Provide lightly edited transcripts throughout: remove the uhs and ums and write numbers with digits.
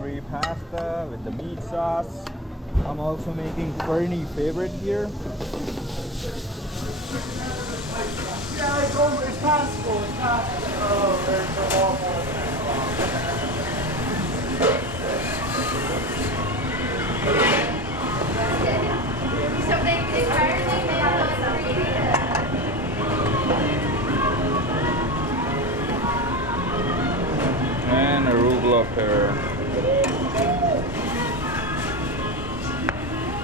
free pasta with the meat sauce. I'm also making Fernie favorite here. Yeah, it's over. It's possible. It's possible. Oh, there's the waffle. So they entirely made out And arugula pear.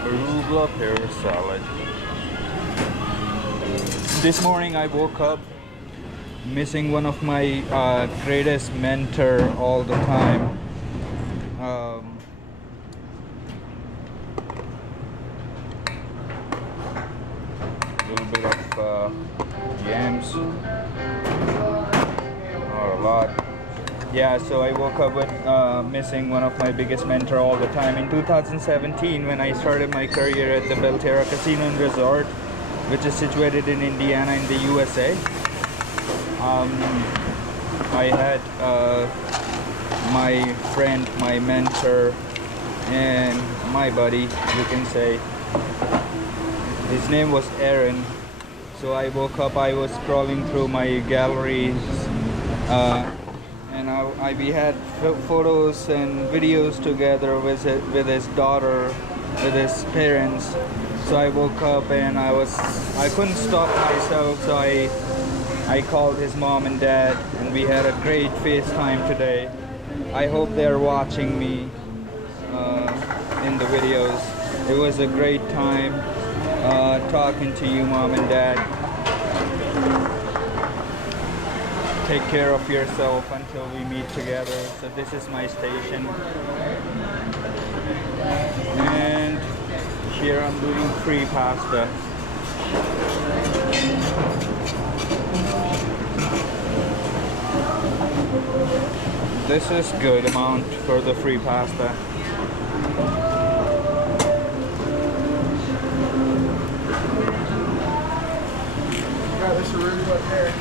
Arugula pear salad. This morning I woke up missing one of my greatest mentor all the time. A little bit of yams, or a lot. Yeah, so I woke up with missing one of my biggest mentor all the time. In 2017, when I started my career at the Belterra Casino and Resort, which is situated in Indiana in the USA, I had my friend, my mentor, and my buddy, you can say. His name was Aaron. So I woke up, I was scrolling through my galleries, and we had photos and videos together with his daughter, with his parents. So I woke up and I couldn't stop myself, so I called his mom and dad, and we had a great FaceTime today. I hope they're watching me in the videos. It was a great time talking to you, mom and dad. Take care of yourself until we meet together. So this is my station, and here I'm doing free pasta. This is good amount for the free pasta.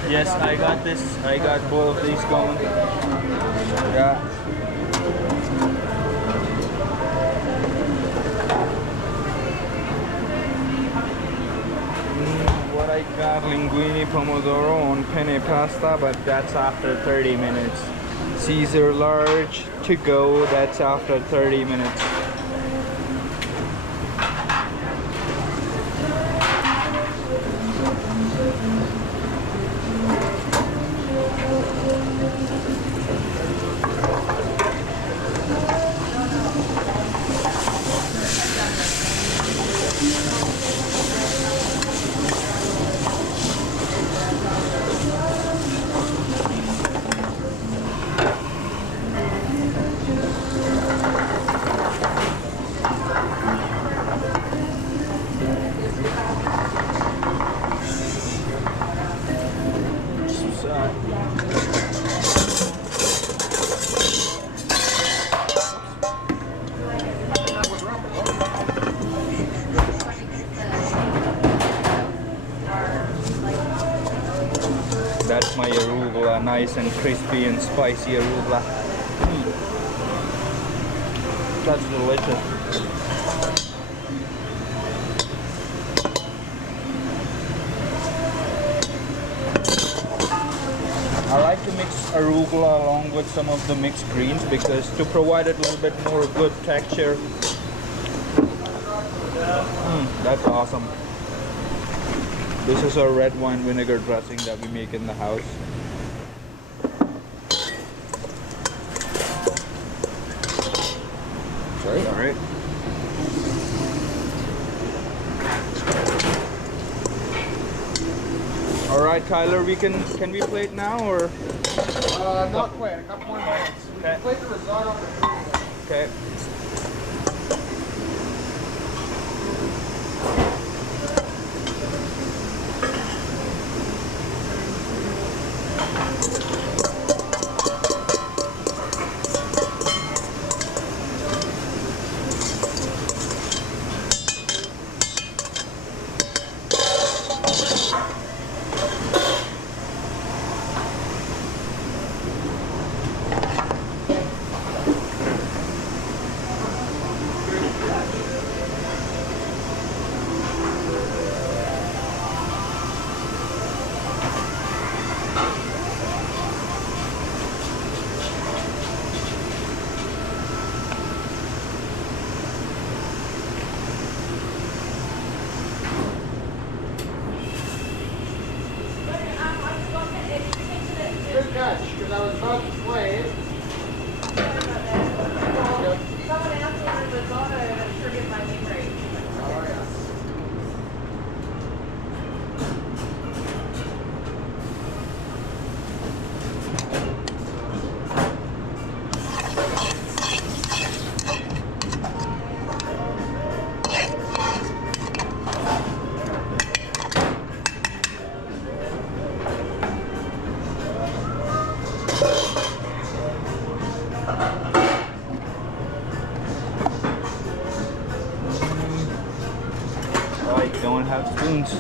Yes, I got this. I got both of these going. Yeah. What I got, linguine, pomodoro, and penne pasta, but that's after 30 minutes. Caesar large to go, that's after 30 minutes. That's my arugula, nice and crispy and spicy arugula. That's delicious. I like to mix arugula along with some of the mixed greens because to provide it a little bit more good texture. That's awesome. This is our red wine vinegar dressing that we make in the house. Sorry. All right. All right, Tyler. Can we plate now or? Not quite. A couple more minutes. Okay. Plate the risotto. Okay. don't have spoons.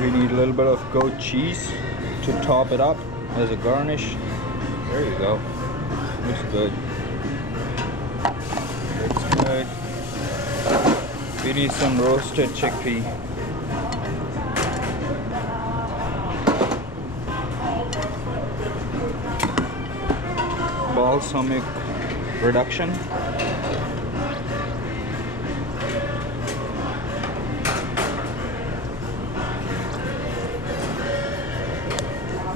We need a little bit of goat cheese to top it up as a garnish. There you go. Looks good. Looks good. We need some roasted chickpea. Balsamic reduction.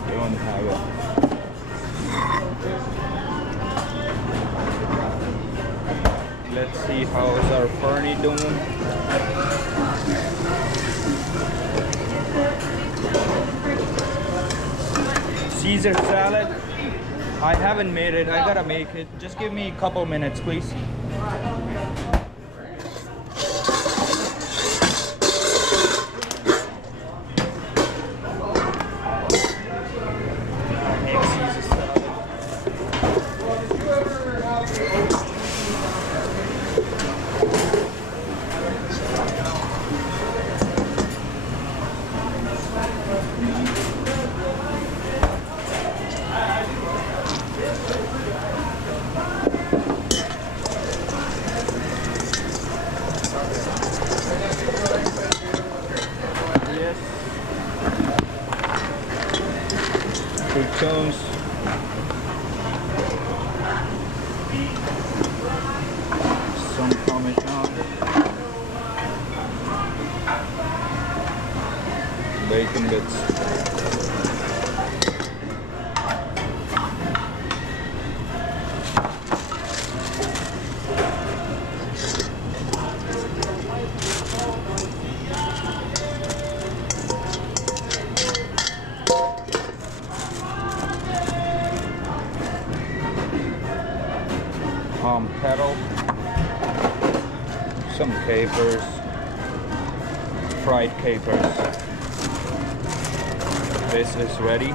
Don't have it. Let's see how is our Fernie doing. Caesar salad. I haven't made it. I gotta make it. Just give me a couple minutes, please. Croutons, some Parmesan, bacon bits, palm petal, some capers, fried capers. This is ready.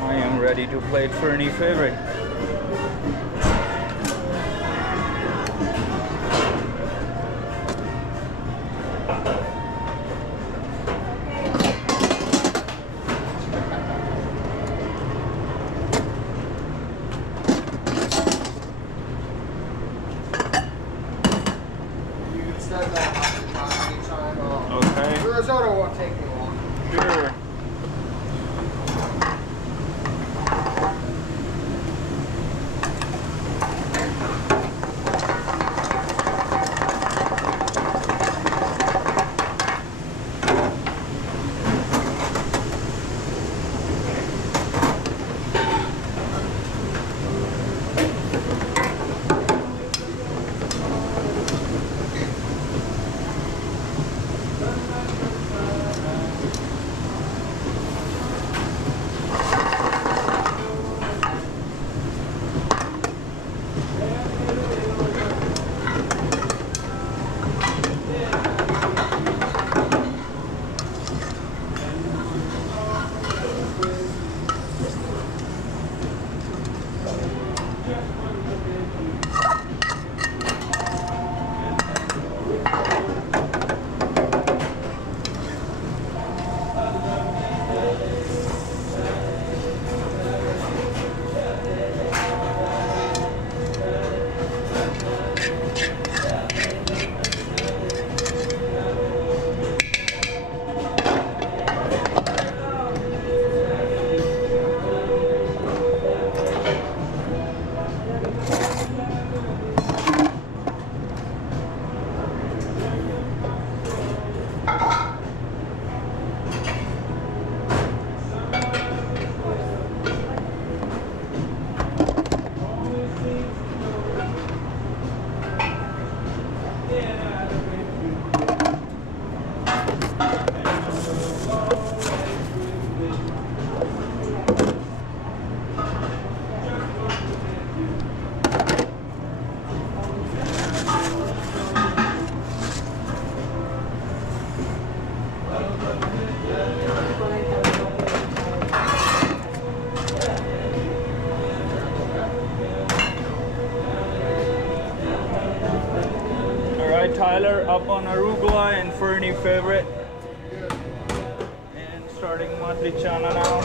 I am ready to plate for any favorite. Okay. The risotto won't take me long. Sure. spoiler up on arugula and ferny favorite. And starting matriciana now.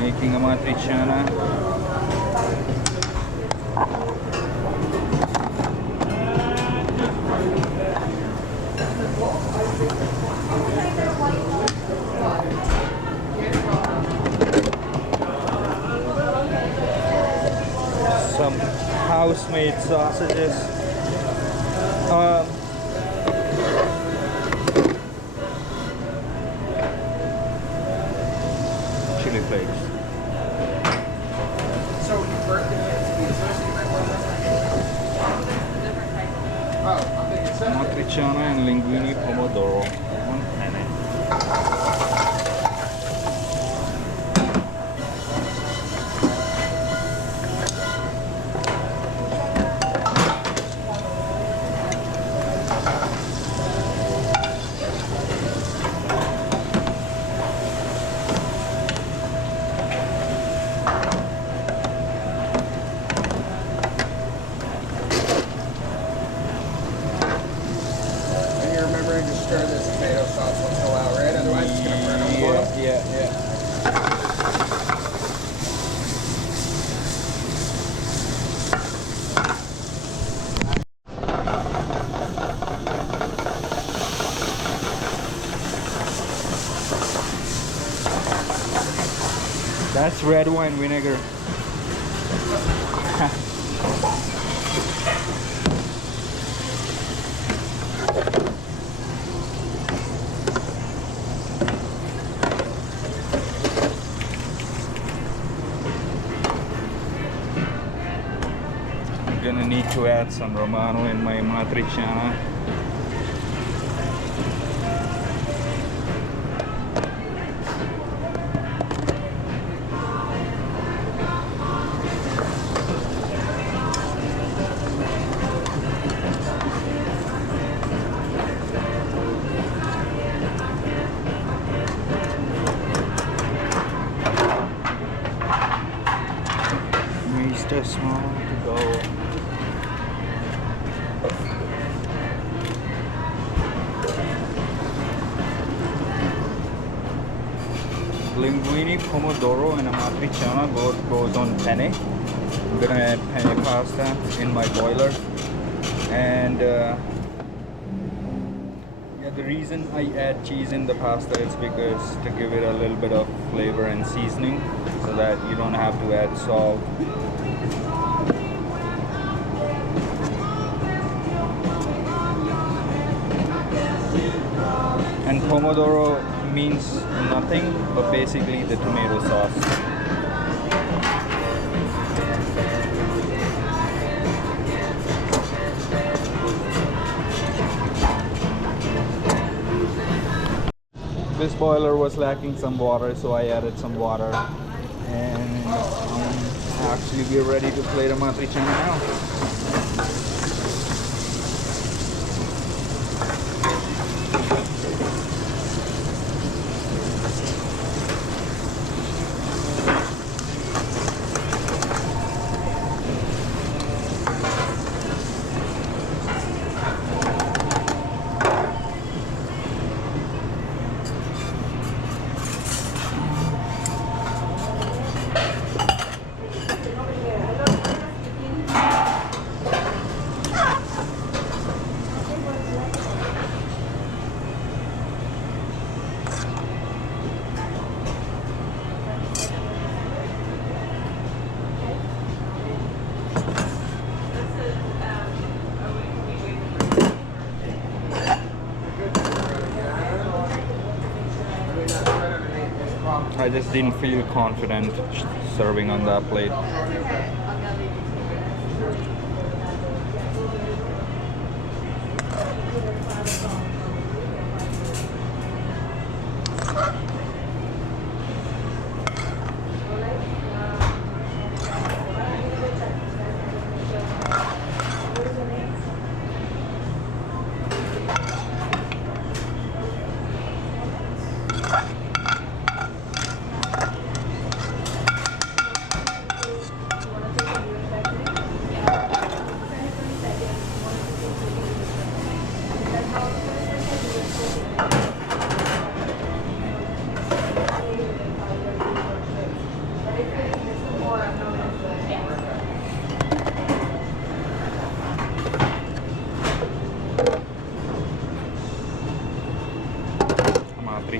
Making a matriciana. Some house-made sausages. Chili flakes. So you burnt the kids to be associated with one Oh, I'm thinking so. Matriciana and linguine pomodoro. One penne. And you're remembering to stir this tomato sauce once in a while, right? Otherwise it's gonna burn on the bottom. Yeah. That's red wine vinegar. I'm gonna need to add some Romano in my matriciana. Mr. Small to go. Linguine pomodoro and a matriciana goes on penne. I'm gonna add penne pasta in my boiler, and yeah, the reason I add cheese in the pasta is because to give it a little bit of flavor and seasoning, so that you don't have to add salt. And pomodoro means nothing but basically the tomato sauce. This boiler was lacking some water, so I added some water, and actually we're ready to play the matriciana now. I just didn't feel confident serving on that plate.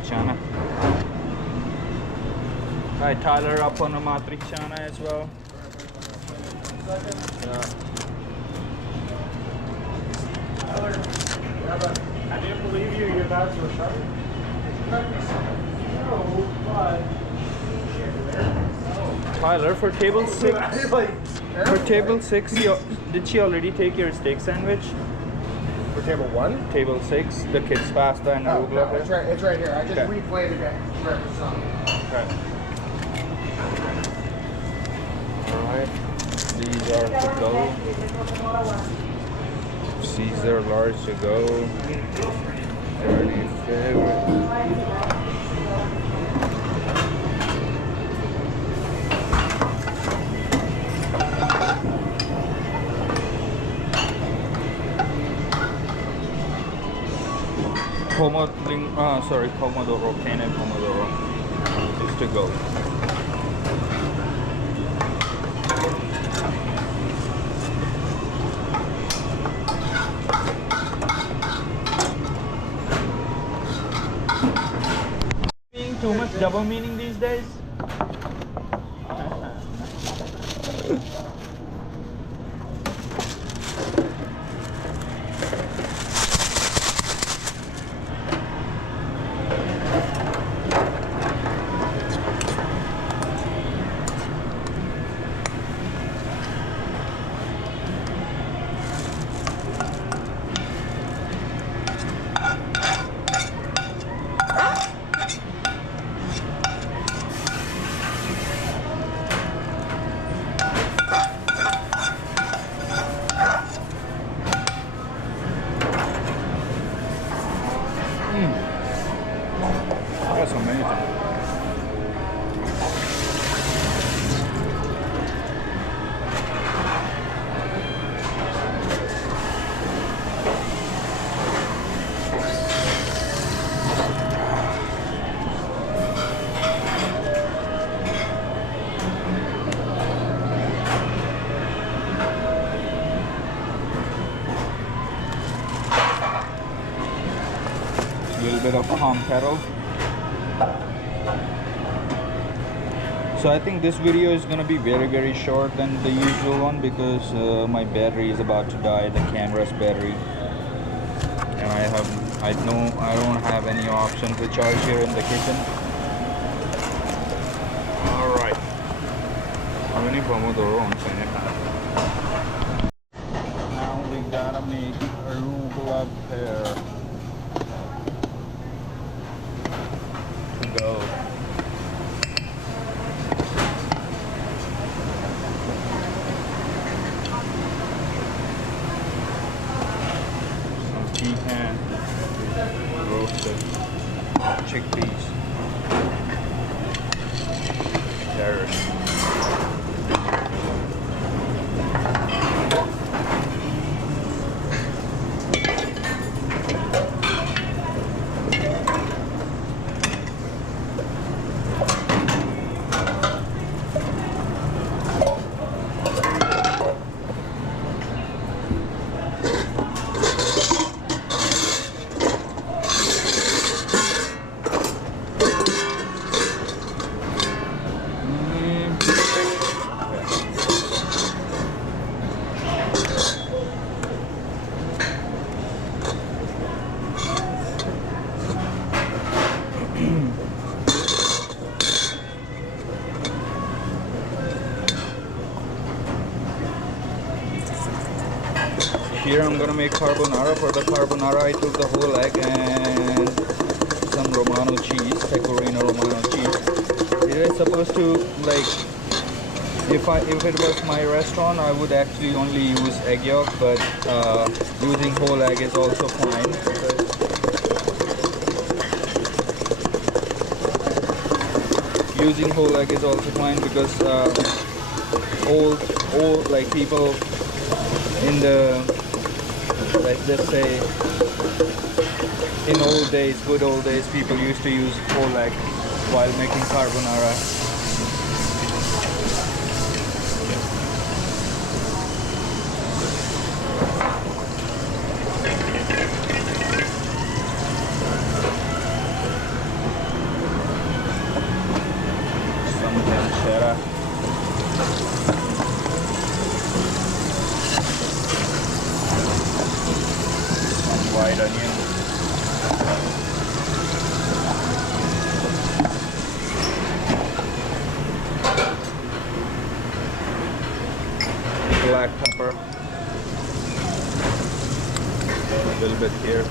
matriciana. Right, Tyler up on the matriciana as well. Yeah. Tyler, I didn't believe you. Your bags were sharp. No, but. Tyler, for table 6. For table 6, did she already take your steak sandwich? For table 1? Table 6, the kids pasta and Oh, no, arugula. it's right here. I just Okay. replayed it for some. Okay. Alright. These are to go. Caesar large to go. Any favorite. Pomodoro, cane Pomodoro is to go. Being too much double meaning these days? That's amazing. A little bit of palm kettle. So I think this video is gonna be very short than the usual one because my battery is about to die, the camera's battery, and I don't have any option to charge here in the kitchen. All right, how many pomodoro on now we gotta make arugula pear to go. Pecan, roasted chickpeas, carrots. Here I'm gonna make carbonara. For the carbonara I took the whole egg and some Romano cheese, pecorino Romano cheese. It is supposed to, like, if it was my restaurant I would actually only use egg yolk, but using whole egg is also fine. Using whole egg is also fine because old like people in the, let's just say, in old days, good old days, people used to use whole egg while making carbonara. Black pepper. A little bit here.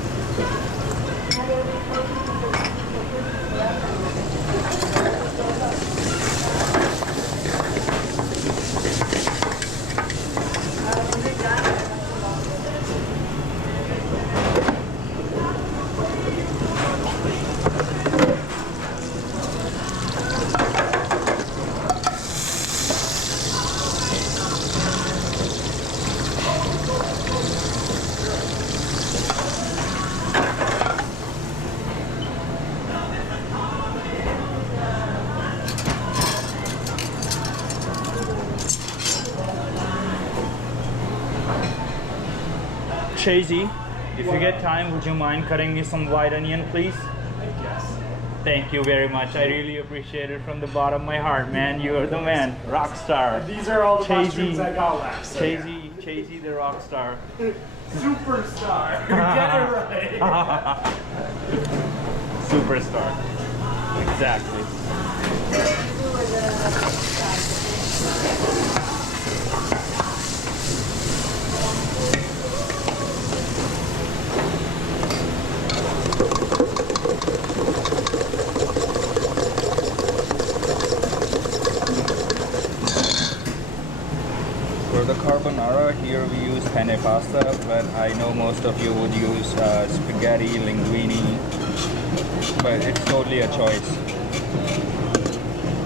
Chasey, if you get time, would you mind cutting me some white onion, please? Yes. Thank you very much. I really appreciate it from the bottom of my heart, man. You're the man. Rock star. These are all the Chasey. mushrooms I got left. So Chasey the rock star. Superstar. Get it right. Superstar. Exactly. For the carbonara, here we use penne pasta, but I know most of you would use spaghetti, linguine, but it's totally a choice.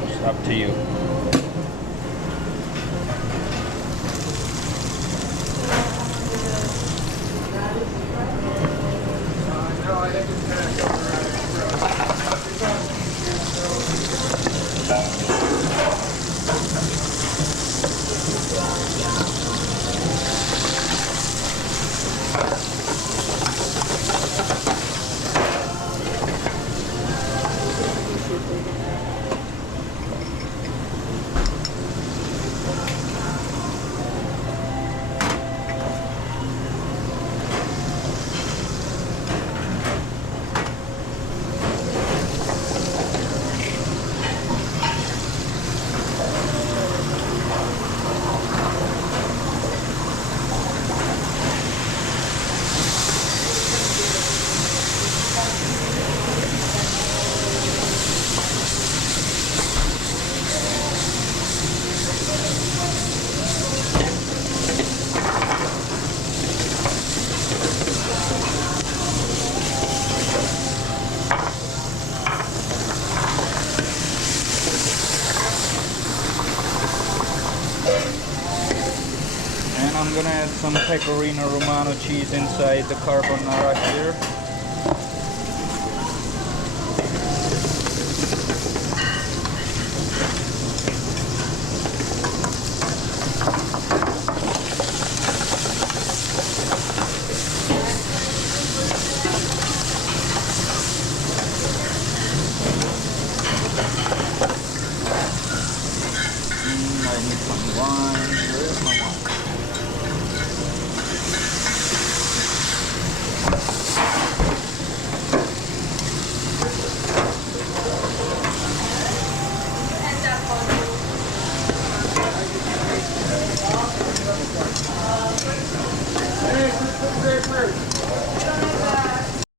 It's up to you. And I'm gonna add some pecorino romano cheese inside the carbonara here. I need some wine.